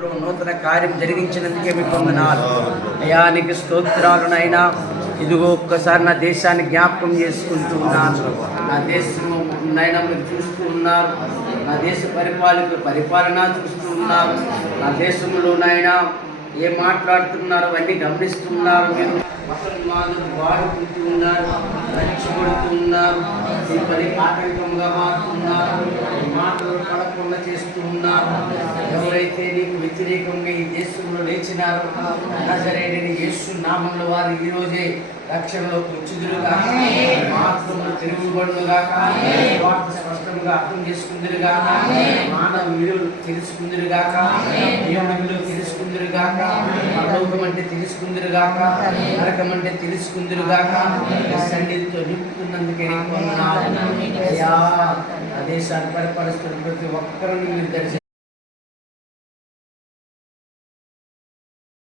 నూతన కార్యం జరిగించినందుకే మీకు వందనాలు అయ్యా. నీకు స్తోత్రాలు నైనా. ఇదిగో ఒక్కసారి నా దేశాన్ని జ్ఞాపకం చేసుకుంటూ ఉన్నాను. నా దేశం నైనా మీరు చూస్తూ ఉన్నారు. నా దేశ పరిపాలన చూస్తూ ఉన్నారు. నా దేశంలోనైనా ఏం మాట్లాడుతున్నారు అవన్నీ గమనిస్తున్నారు. మీరు మతోన్మాదులు వాడుకుంటూ ఉన్నారు, రక్షబడుతూ ఉన్నారు, ఈ పని ఆటంకంగా మారుతున్నారు, మాటలు పడకుండా చేస్తూ ఉన్నారు. ఎవరైతే నీకు వ్యతిరేకంగా ఈ దేశంలో లేచినారో నజరేయుడైన యేసు నామములో వారు ఈ రోజే రక్షణలోకి వచ్చుదురుగాక, మాత్రములు తిరుగుబడులుగాక, వార్త స్పష్టంగా అర్థం చేసుకుందురుగాక, మానవ విలువలు తెలుసుకుందురుగాక, దేవుని విలువ తెలుసుకుందురుగాక, పరలోకం అంటే తెలుసుకుందురుగాక, నరకం అంటే తెలుసుకుందురుగాక. సన్నిధితో నింపుతున్నందుకే నీకు వందనాలు అయ్యా. ఆ దేశాన్ని పరిపాలిస్తున్న ప్రతి ఒక్కరిని మీరు దర్శనం